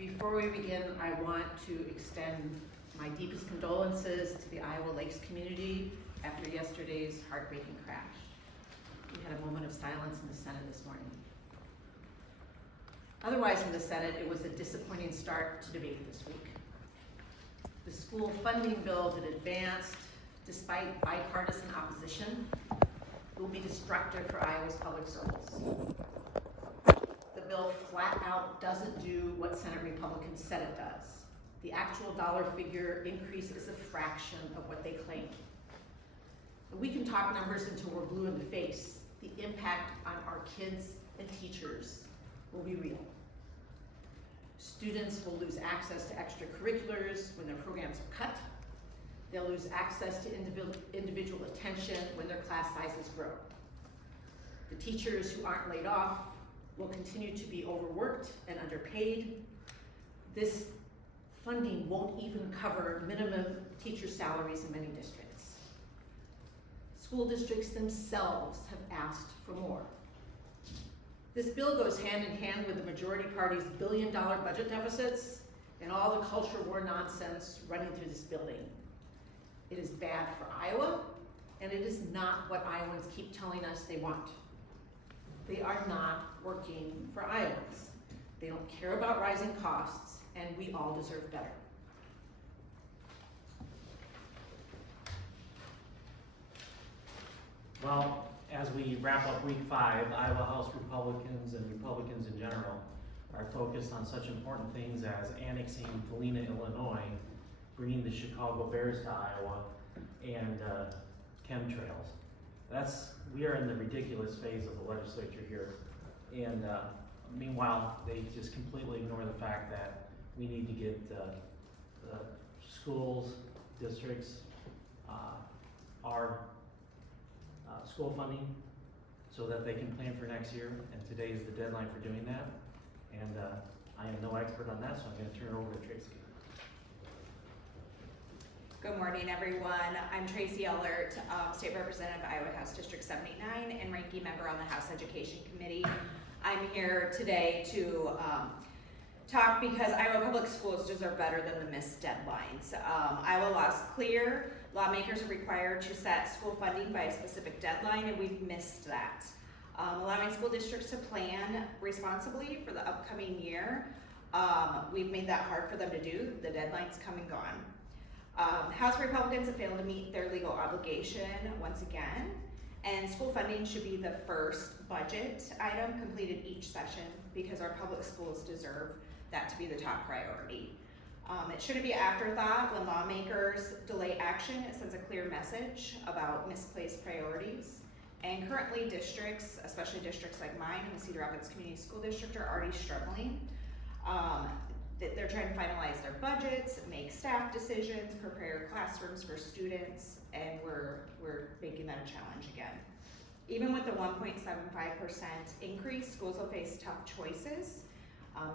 Before we begin, I want to extend my deepest condolences to the Iowa Lakes community after yesterday's heartbreaking crash. We had a moment of silence in the Senate this morning. Otherwise in the Senate, it was a disappointing start to debate this week. The school funding bill that advanced, despite bipartisan opposition, will be destructive for Iowa's public schools. The bill flat out doesn't do what Senate Republicans said it does. The actual dollar figure increase is a fraction of what they claim. We can talk numbers until we're blue in the face. The impact on our kids and teachers will be real. Students will lose access to extracurriculars when their programs are cut. They'll lose access to individual attention when their class sizes grow. The teachers who aren't laid off will continue to be overworked and underpaid. This funding won't even cover minimum teacher salaries in many districts. School districts themselves have asked for more. This bill goes hand in hand with the majority party's billion-dollar budget deficits and all the culture war nonsense running through this building. It is bad for Iowa, and it is not what Iowans keep telling us they want. They are not working for Iowans. They don't care about rising costs, and we all deserve better. Well, as we wrap up week 5, Iowa House Republicans and Republicans in general are focused on such important things as annexing Galena, Illinois, bringing the Chicago Bears to Iowa, and chemtrails. We are in the ridiculous phase of the legislature here. And meanwhile, they just completely ignore the fact that we need to get schools, districts, our school funding so that they can plan for next year. And today is the deadline for doing that. And I am no expert on that, so I'm going to turn it over to Tracy. Good morning, everyone. I'm Tracy Ehlert, State Representative, Iowa House District 79, and ranking member on the House Education Committee. I'm here today to talk because Iowa public schools deserve better than the missed deadlines. Iowa law is clear. Lawmakers are required to set school funding by a specific deadline, and we've missed that. Allowing school districts to plan responsibly for the upcoming year, we've made that hard for them to do. The deadline's come and gone. House Republicans have failed to meet their legal obligation once again, and school funding should be the first budget item completed each session because our public schools deserve that to be the top priority. It shouldn't be an afterthought when lawmakers delay action. It sends a clear message about misplaced priorities. And currently districts, especially districts like mine and the Cedar Rapids Community School District, are already struggling. They're trying to finalize their budgets, make staff decisions, prepare classrooms for students, and we're making that a challenge again. Even with the 1.75% increase, schools will face tough choices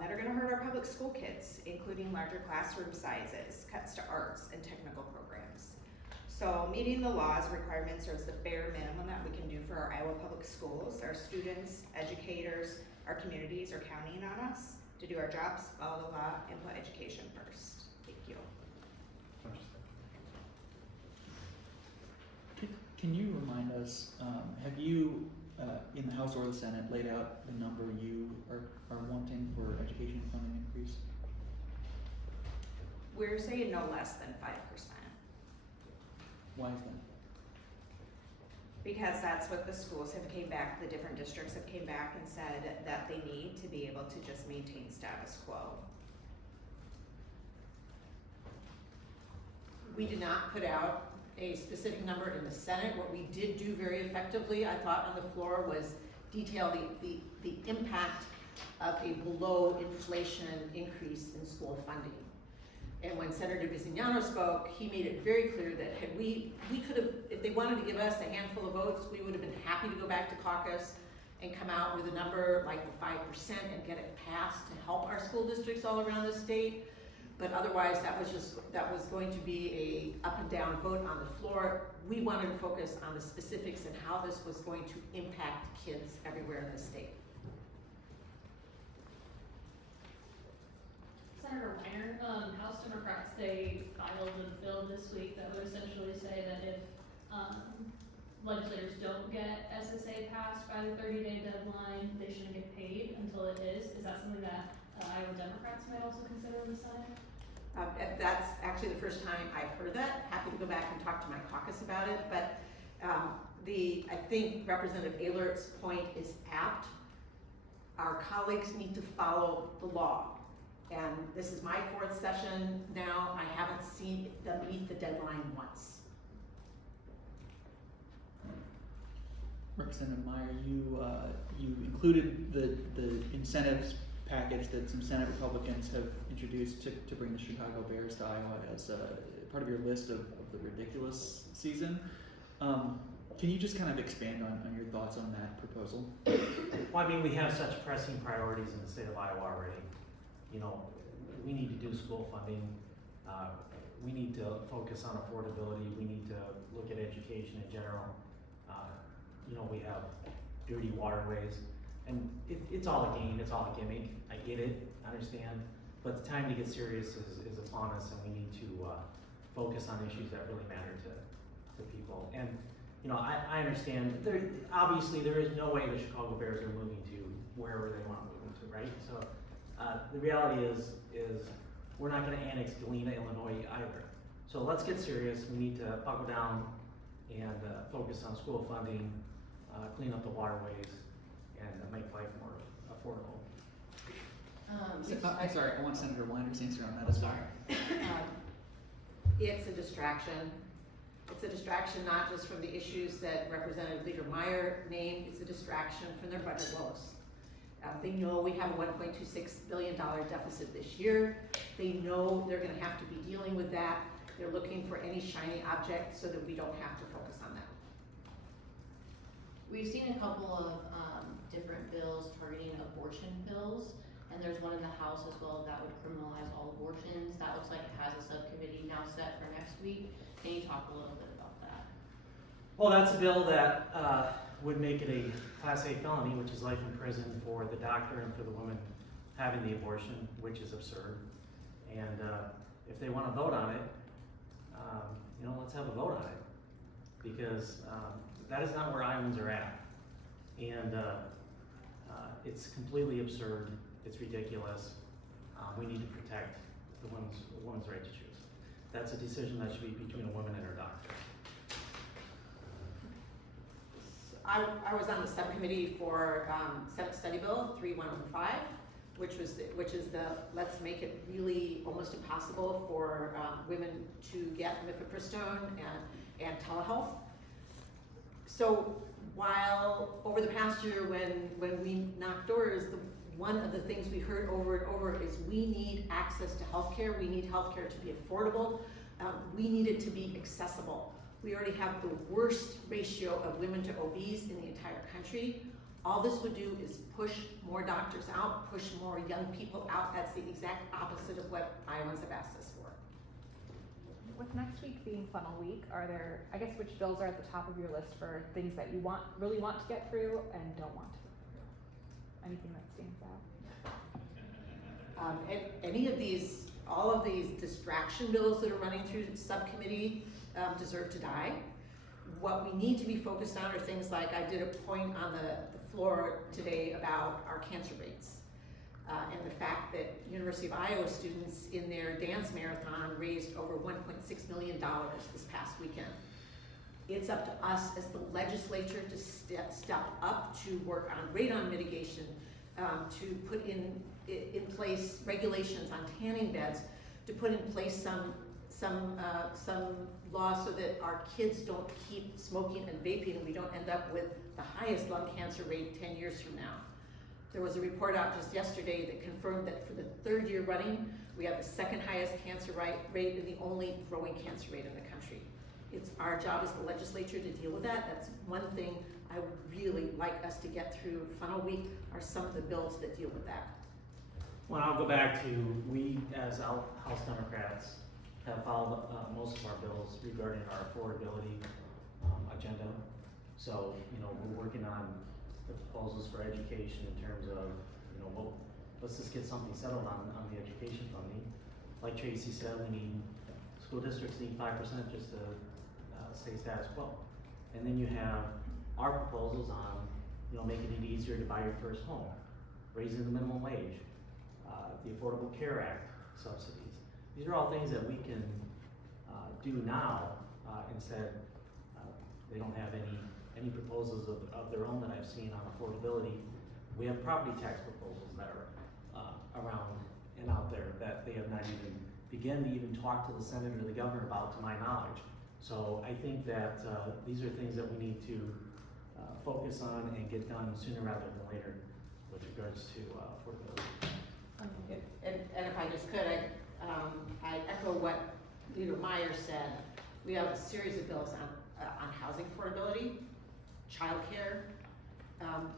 that are going to hurt our public school kids, including larger classroom sizes, cuts to arts and technical programs. So meeting the law's requirements is the bare minimum that we can do for our Iowa public schools. Our students, educators, our communities are counting on us to do our jobs, follow the law, and put education first. Thank you. Can you remind us, have you, in the House or the Senate, laid out the number you are wanting for education funding increase? We're saying no less than 5%. Why is that? Because that's what the schools have came back, the different districts have came back and said that they need to be able to just maintain status quo. We did not put out a specific number in the Senate. What we did do very effectively, I thought, on the floor was detail the impact of a below inflation increase in school funding. And when Senator Bizignano spoke, he made it very clear that had we could have, if they wanted to give us a handful of votes, we would have been happy to go back to caucus and come out with a number like the 5% and get it passed to help our school districts all around the state. But otherwise, that was going to be a up and down vote on the floor. We wanted to focus on the specifics and how this was going to impact kids everywhere in the state. Meyer. House Democrats, they filed a bill this week that would essentially say that if, legislators don't get SSA passed by the 30-day deadline, they shouldn't get paid until it is. Is that something that Iowa Democrats might also consider in the Senate? That's actually the first time I've heard that. Happy to go back and talk to my caucus about it, but I think Representative Ehlert's point is apt. Our colleagues need to follow the law. And this is my 4th session now. I haven't seen them meet the deadline once. Representative Meyer, you included the incentives package that some Senate Republicans have introduced to bring the Chicago Bears to Iowa as part of your list of the ridiculous season. Can you just kind of expand on your thoughts on that proposal? Well, I mean, we have such pressing priorities in the state of Iowa already. You know, we need to do school funding. We need to focus on affordability. We need to look at education in general. You know, we have dirty waterways, and it's all a game, it's all a gimmick. I get it, I understand, but the time to get serious is upon us, and we need to focus on issues that really matter to people. And you know, I understand, obviously there is no way the Chicago Bears are moving to wherever they want to move to, right? So the reality is we're not gonna annex Galena, Illinois either. So let's get serious. We need to buckle down and focus on school funding, clean up the waterways, and make life more affordable. I'm sorry, I want Senator Weiner's answer on that as well. It's a distraction. It's a distraction not just from the issues that Representative Leader Meyer named, it's a distraction from their budget woes. They know we have a $1.26 billion deficit this year. They know they're gonna have to be dealing with that. They're looking for any shiny object so that we don't have to focus on that. We've seen a couple of different bills targeting abortion pills, and there's one in the House as well that would criminalize all abortions. That looks like it has a subcommittee now set for next week. Can you talk a little bit about that? Well, that's a bill that would make it a Class A felony, which is life in prison for the doctor and for the woman having the abortion, which is absurd. And if they want to vote on it, you know, let's have a vote on it, because that is not where Iowans are at. And it's completely absurd. It's ridiculous. We need to protect the woman's right to choose. That's a decision that should be between a woman and her doctor. I was on the subcommittee for Senate Study Bill 3105, which is the let's make it really almost impossible for women to get mifepristone and telehealth. So while over the past year when we knocked doors, one of the things we heard over and over is we need access to healthcare. We need healthcare to be affordable. We need it to be accessible. We already have the worst ratio of women to OBs in the entire country. All this would do is push more doctors out, push more young people out. That's the exact opposite of what Iowans have asked us for. With next week being funnel week, are there, I guess, which bills are at the top of your list for things that you really want to get through and don't want to get through? Anything that stands out? All of these distraction bills that are running through the subcommittee deserve to die. What we need to be focused on are things like, I did a point on the floor today about our cancer rates. And the fact that University of Iowa students in their dance marathon raised over $1.6 million this past weekend. It's up to us as the legislature to step up to work on radon mitigation, to put in place regulations on tanning beds, to put in place some laws so that our kids don't keep smoking and vaping and we don't end up with the highest lung cancer rate 10 years from now. There was a report out just yesterday that confirmed that for the 3rd year running, we have the 2nd highest cancer rate and the only growing cancer rate in the country. It's our job as the legislature to deal with that. That's one thing I would really like us to get through funnel week, are some of the bills that deal with that. Well, I'll go back to, we as House Democrats have followed most of our bills regarding our affordability agenda. So, you know, we're working on the proposals for education in terms of, you know, let's just get something settled on the education funding. like Tracy said, school districts need 5% just to stay status quo. And then you have our proposals on, making it easier to buy your first home, raising the minimum wage, the Affordable Care Act subsidies. These are all things that we can do now. Instead, they don't have any proposals of their own that I've seen on affordability. We have property tax proposals that are around and out there that they have not even begun to even talk to the Senate or the Governor about, to my knowledge. So I think that these are things that we need to focus on and get done sooner rather than later with regards to affordability. And if I just could, I echo what Leader Meyer said. We have a series of bills on housing affordability, childcare.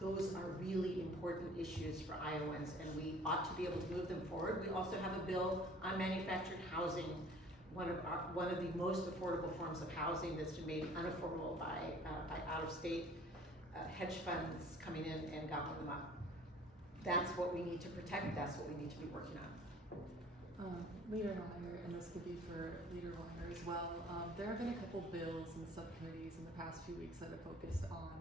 Those are really important issues for Iowans, and we ought to be able to move them forward. We also have a bill on manufactured housing, one of the most affordable forms of housing that's been made unaffordable by out-of-state hedge funds coming in and gobbling them up. That's what we need to protect. That's what we need to be working on. Leader Meyer, and this could be for Leader Weiner as well. There have been a couple bills and subcommittees in the past few weeks that have focused on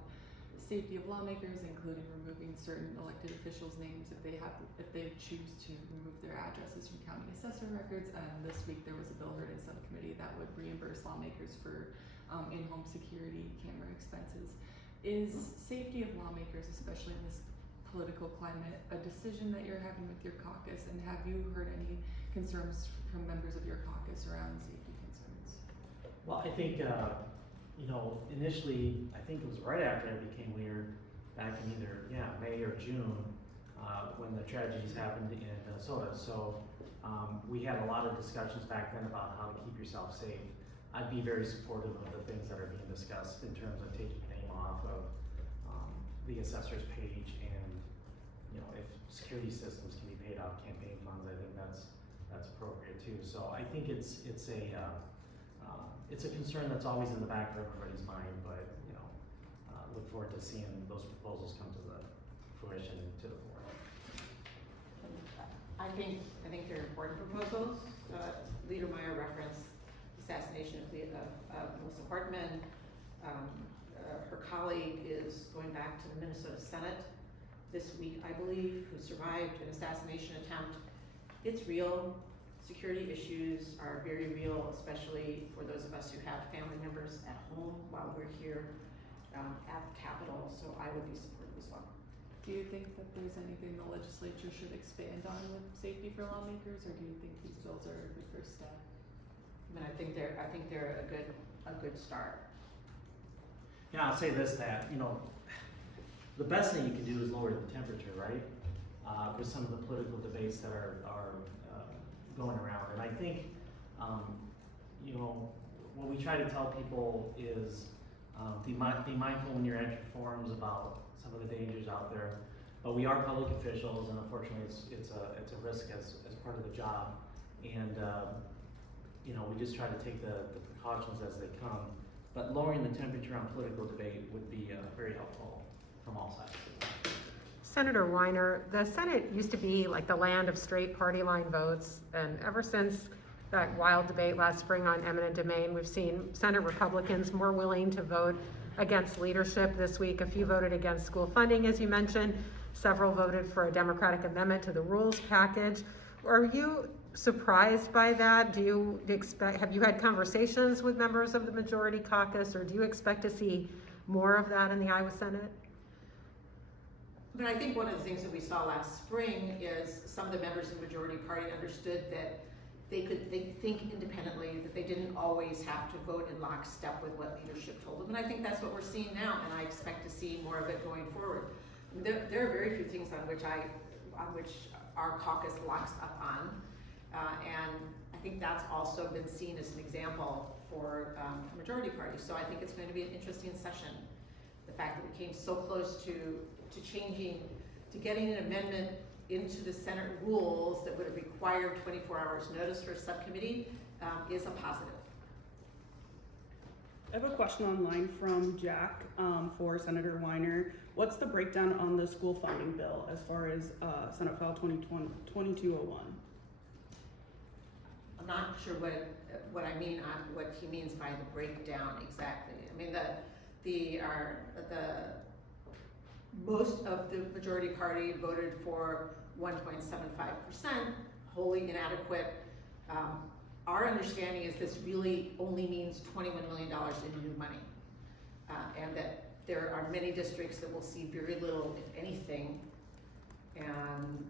safety of lawmakers, including removing certain elected officials' names if they choose to remove their addresses from county assessor records. And this week there was a bill heard in subcommittee that would reimburse lawmakers for in-home security camera expenses. Is safety of lawmakers, especially in this political climate, a decision that you're having with your caucus, and have you heard any concerns from members of your caucus around safety concerns? Well, I think, initially, I think it was right after it became weird, back in either, May or June, when the tragedies happened in Minnesota. So we had a lot of discussions back then about how to keep yourself safe. I'd be very supportive of the things that are being discussed in terms of taking the name off of the assessor's page, and if security systems can be paid out of campaign funds, I think that's appropriate too. So I think it's a concern that's always in the back of everybody's mind, but look forward to seeing those proposals come to the fruition and to the floor. I think they're important proposals. Leader Meyer referenced the assassination of Melissa Hartman. Her colleague is going back to the Minnesota Senate this week, I believe, who survived an assassination attempt. It's real. Security issues are very real, especially for those of us who have family members at home while we're here at the Capitol, so I would be supportive as well. Do you think that there's anything the legislature should expand on with safety for lawmakers, or do you think these bills are a good first step? I think they're a good start. Yeah, I'll say this, that, the best thing you can do is lower the temperature, right? With some of the political debates that are going around. And I think, what we try to tell people is be mindful when you're entering forums about some of the dangers out there. But we are public officials, and unfortunately it's a risk as part of the job. And we just try to take the precautions as they come. But lowering the temperature on political debate would be very helpful from all sides. Senator Weiner, the Senate used to be like the land of straight party line votes, and ever since that wild debate last spring on eminent domain, we've seen Senate Republicans more willing to vote against leadership. This week, a few voted against school funding, as you mentioned. Several voted for a Democratic amendment to the rules package. Are you surprised by that? Do you expect, have you had conversations with members of the majority caucus, or do you expect to see more of that in the Iowa Senate? But I think one of the things that we saw last spring is some of the members of the majority party understood that they could think independently, that they didn't always have to vote in lockstep with what leadership told them. And I think that's what we're seeing now, and I expect to see more of it going forward. There are very few things on which our caucus locks up on, and I think that's also been seen as an example for the majority party. So I think it's going to be an interesting session. The fact that we came so close to getting an amendment into the Senate rules that would have required 24 hours notice for a subcommittee is a positive. I have a question online from Jack for Senator Weiner. What's the breakdown on the school funding bill as far as Senate File 2201? sure what I mean on what he means by the breakdown exactly. I mean, most of the majority party voted for 1.75%, wholly inadequate. Our understanding is this really only means $21 million in new money. And that there are many districts that will see very little, if anything. And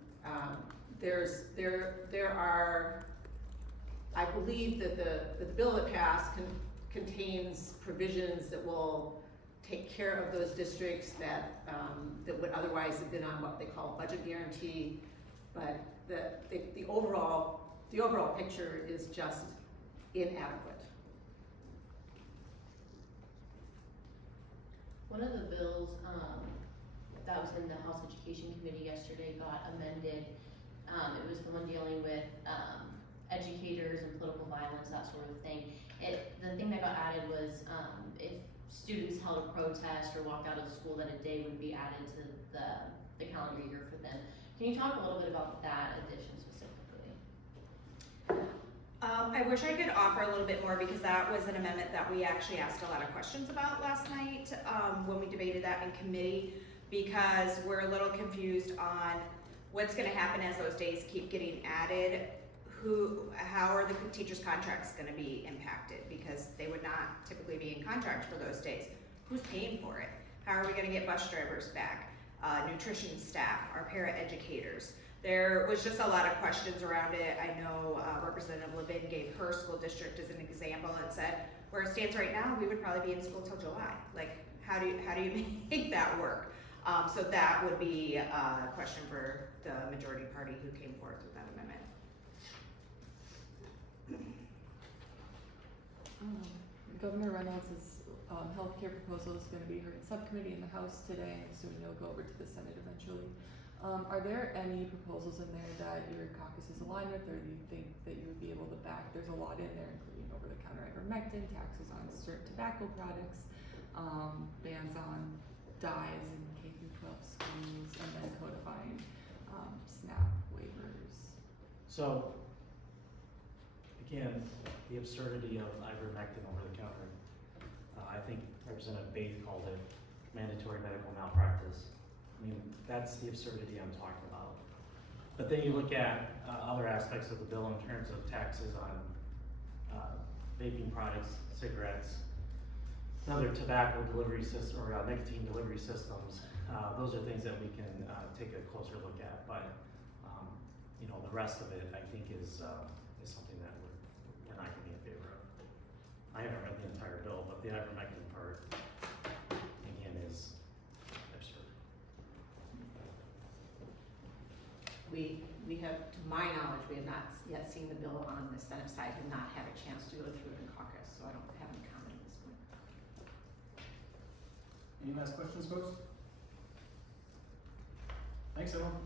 there are, I believe that the bill that passed contains provisions that will take care of those districts that would otherwise have been on what they call budget guarantee. But the overall picture is just inadequate. One of the bills, that was in the House Education Committee yesterday got amended. It was the one dealing with, educators and political violence, that sort of thing. The thing that got added was, if students held a protest or walked out of the school, that a day would be added to the calendar year for them. Can you talk a little bit about that addition specifically? I wish I could offer a little bit more because that was an amendment that we actually asked a lot of questions about last night when we debated that in committee, because we're a little confused on what's going to happen as those days keep getting added. How are the teachers' contracts going to be impacted? Because they would not typically be in contract for those days. Who's paying for it? How are we going to get bus drivers back? Nutrition staff, our para-educators. There was just a lot of questions around it. I know Representative Levin gave her school district as an example and said, where it stands right now, we would probably be in school till July. Like, how do you make that work? So that would be a question for the majority party who came forth with that amendment. Governor Reynolds' healthcare proposal is going to be heard in subcommittee in the House today. I'm assuming it'll go over to the Senate eventually. Are there any proposals in there that your caucus is aligned with, or do you think that you would be able to back? There's a lot in there, including over-the-counter ivermectin, taxes on certain tobacco products, bans on dyes in K-12 schools, and then codifying SNAP waivers. So, again, the absurdity of ivermectin over the counter. I think Representative Bates called it mandatory medical malpractice. I mean, that's the absurdity I'm talking about. But then you look at other aspects of the bill in terms of taxes on vaping products, cigarettes, other tobacco delivery system or nicotine delivery systems. Those are things that we can take a closer look at. But you know, the rest of it, I think, is something that we're not going to be in favor of. I haven't read the entire bill, but the ivermectin part, again, is absurd. We have, to my knowledge, we have not yet seen the bill on the Senate side, have not had a chance to go through it in caucus, so I don't have any comment at this point. Any last questions, folks? Thanks, everyone.